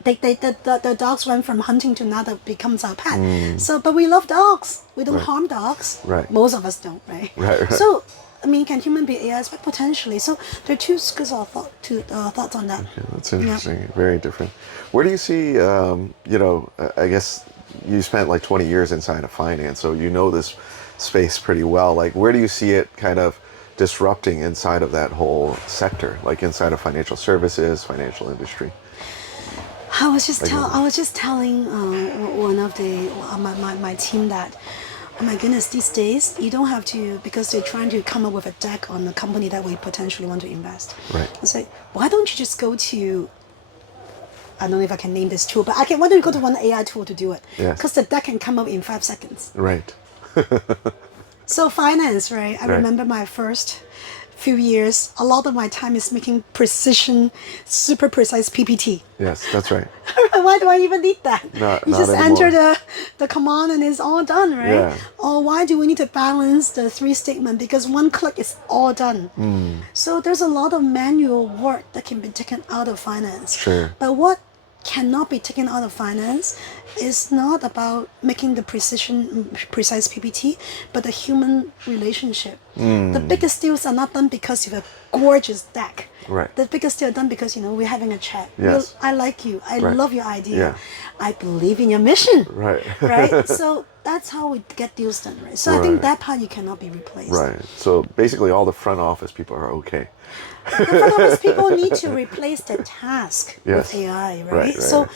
the dogs went from hunting to now that becomes our pet. So, but we love dogs. We don't Right. harm dogs. Right. Most of us don't, right? Right, right. So, I mean, can human be AIs? But potentially. So there are two schools of thoughts on that. Yeah, that's interesting. Very different. Where do you see, I guess you spent like 20 years inside of finance, so you know this space pretty well. Like, where do you see it kind of disrupting inside of that whole sector, like inside of financial services, financial industry? I was just telling one of my team that, oh my goodness, these days you don't have to, because they're trying to come up with a deck on the company that we potentially want to invest. Right. I say, why don't you just go to, I don't know if I can name this tool, but why don't you go to one AI tool to do it? Yes. Because the deck can come up in 5 seconds. Right. So finance, right? I Right. remember my first few years, a lot of my time is making precision, super precise PPT. Yes, that's right. Why do I even need that? Not You just anymore. enter the command and it's all done, right? Yeah. Or why do we need to balance the 3 statement? Because one click is all done. So there's a lot of manual work that can be taken out of finance. Sure. But what cannot be taken out of finance is not about making the precise PPT, but the human relationship. The biggest deals are not done because you have a gorgeous deck. Right. The biggest deal are done because we're having a chat. Yes. I like you. I Right. love your idea. Yeah. I believe in your mission. Right. Right. So that's how we get deals done. Right. So I think Right. that part you cannot be replaced. Right. So basically, all the front office people are okay. The front office people need to replace the task Yes. with AI, right? Right, So, right.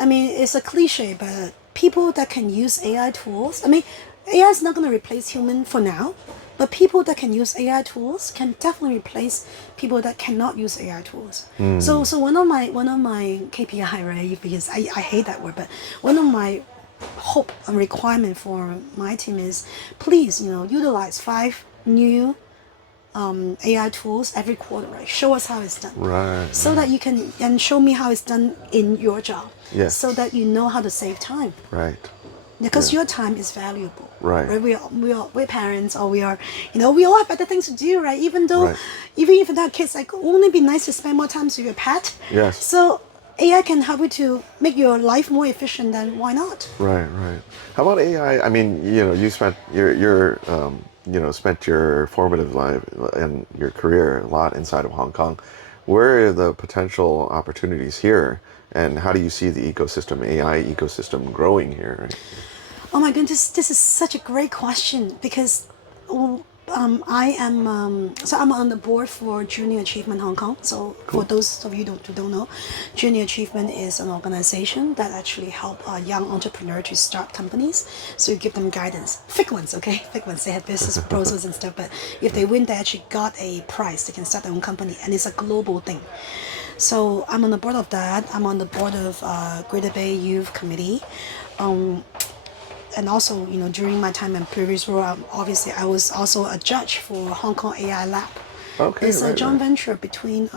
I mean, it's a cliche, but people that can use AI tools, I mean, AI is not going to replace human for now, but people that can use AI tools can definitely replace people that cannot use AI tools. So one of my KPI, right? Because I hate that word, but one of my hope and requirement for my team is, please, utilize 5 new AI tools every quarter, right? Show us how it's done. Right. So that you can, and show me how it's done in your job. Yes. So that you know how to save time. Right. Because Yeah. your time is valuable. Right. We're parents, or we all have better things to do, right? Even though, Right. even if not kids, like, wouldn't it be nice to spend more time with your pet? Yes. So AI can help you to make your life more efficient, then why not? Right, right. How about AI? I mean, you spent spent your formative life and your career a lot inside of Hong Kong. Where are the potential opportunities here, and how do you see the ecosystem, AI ecosystem, growing here? Right? Oh my goodness, this is such a great question because I am so I'm on the board for Junior Achievement Hong Kong. So for those of you who don't know, Junior Achievement is an organization that actually help a young entrepreneur to start companies. So you give them guidance, fake ones, okay, fake ones. They have business proposals and stuff, but if they win, they actually got a prize. They can start their own company, and it's a global thing. So I'm on the board of that. I'm on the board of Greater Bay Youth Committee. And also, during my time in previous role, obviously I was also a judge for Hong Kong AI Lab. Okay, It's a right, joint right. venture between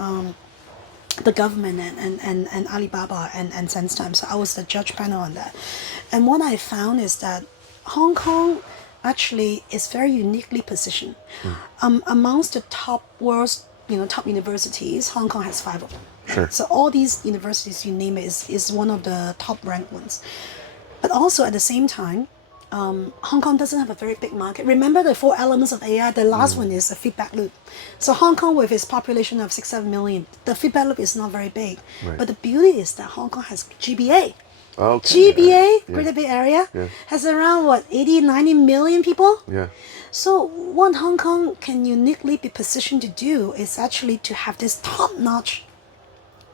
the government and Alibaba and Sensetime. So I was the judge panel on that. And what I found is that Hong Kong actually is very uniquely positioned. Amongst the top world's top universities, Hong Kong has 5 of them. Sure. So all these universities, you name it, is one of the top ranked ones. But also at the same time, Hong Kong doesn't have a very big market. Remember the 4 elements of AI? The last one is a feedback loop. So Hong Kong, with its population of 6-7 million, the feedback loop is not very big. Right. But the beauty is that Hong Kong has GBA. Okay. GBA, Yeah. Greater Bay Area, Yeah. has around 80, 90 million people. Yeah. So what Hong Kong can uniquely be positioned to do is actually to have this top-notch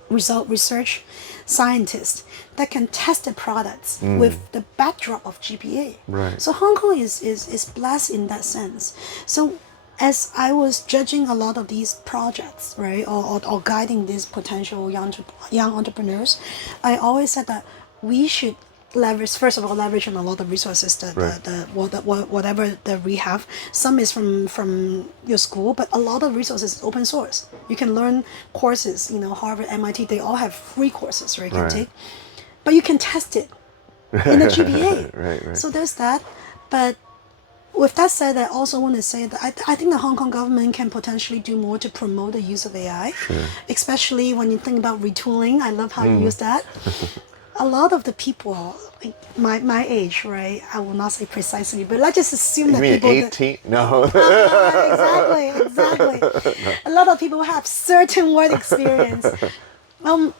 research scientists that can test the products with the backdrop of GPA. Right. So Hong Kong is blessed in that sense. So as I was judging a lot of these projects, right, or guiding these potential young entrepreneurs, I always said that we should first of all leverage on a lot of resources whatever that we have. Some is from your school, but a lot of resources is open source. You can learn courses, Harvard, MIT, they all have free courses, right, you can Right. take, but you can test it in the GPA. Right. So there's that. But with that said, I also want to say that I think the Hong Kong government can potentially do more to promote the use of AI, especially when you think about retooling. I love how you use that. A lot of the people, like my age, right? I will not say precisely, but let's just assume You that mean people 18? No. exactly. A lot of people have certain work experience. I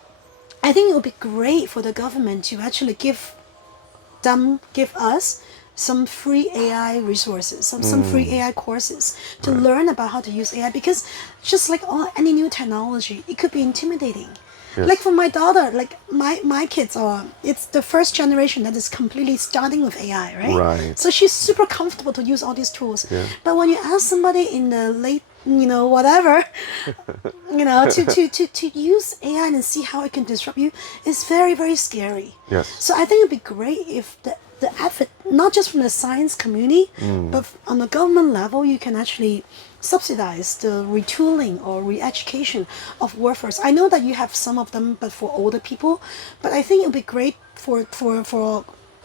think it would be great for the government to actually give us some free AI resources, some free AI courses to learn about how to use AI, because just like any new technology, it could be intimidating. Yes. Like for my daughter, like my kids it's the first generation that is completely starting with AI, right? Right. So she's super comfortable to use all these tools. Yeah. But when you ask somebody in the late, whatever, to use AI and see how it can disrupt you, it's very, very scary. Yes. So I think it'd be great if the effort, not just from the science community, but on the government level, you can actually subsidize the retooling or re-education of workforce. I know that you have some of them, but for older people. But I think it would be great for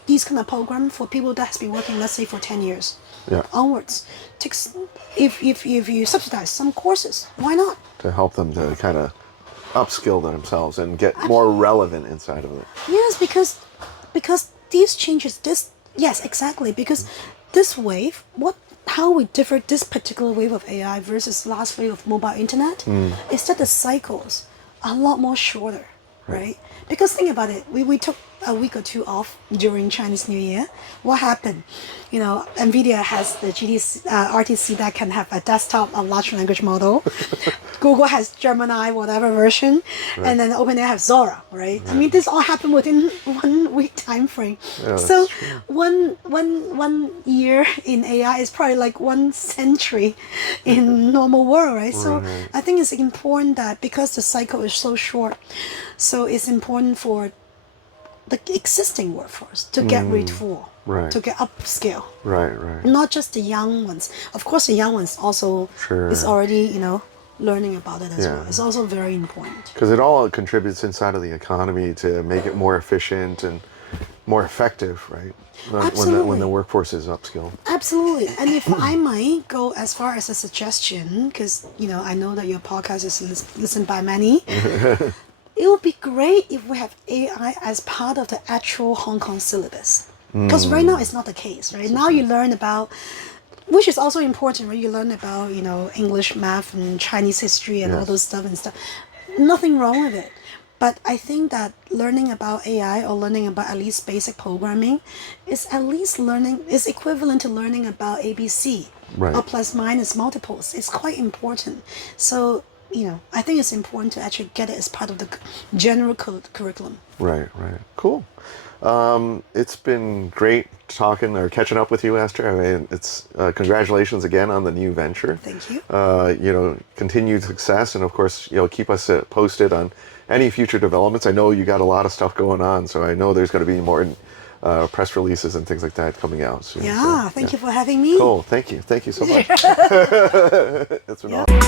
these kind of program for people that has been working, let's say, for 10 years onwards. If you subsidize some courses, why not? To help them to kind of upskill themselves and get more relevant inside of it. Yes, because these changes, yes, exactly, because this wave, how we differ this particular wave of AI versus last wave of mobile internet is that the cycles are a lot more shorter, right? Because think about it, we took a week or 2 off during Chinese New Year. What happened? NVIDIA has the RTC that can have a desktop of large language model. Google has Gemini, whatever version, and then OpenAI has Zora, right? I mean, this all happened within 1 week time frame. So one year in AI is probably like 1 century in normal world, right? So I think it's important that because the cycle is so short, so it's important for the existing workforce to get retool, to get upskill. Right. Not just the young ones. Of course, the young ones also is already, learning about it as well. It's also very important. Because it all contributes inside of the economy to make it more efficient and more effective, right? When the workforce is upskilled. Absolutely. And if I might go as far as a suggestion, because, I know that your podcast is listened by many, it would be great if we have AI as part of the actual Hong Kong syllabus. Because right now it's not the case, right? Now you learn about, which is also important, right? You learn about, English, math, and Chinese history and all those stuff and stuff. Nothing wrong with it. But I think that learning about AI or learning about at least basic programming is at least learning is equivalent to learning about ABC Right. or plus minus multiples. It's quite important. So, I think it's important to actually get it as part of the general curriculum. Right, right. Cool. It's been great talking or catching up with you, Esther. I mean, it's congratulations again on the new venture. Thank you. Continued success, and of course, keep us posted on any future developments. I know you got a lot of stuff going on, so I know there's going to be more press releases and things like that coming out soon. Yeah, So, thank you for having me. Cool. Thank you. Thank you so much. It's been awesome.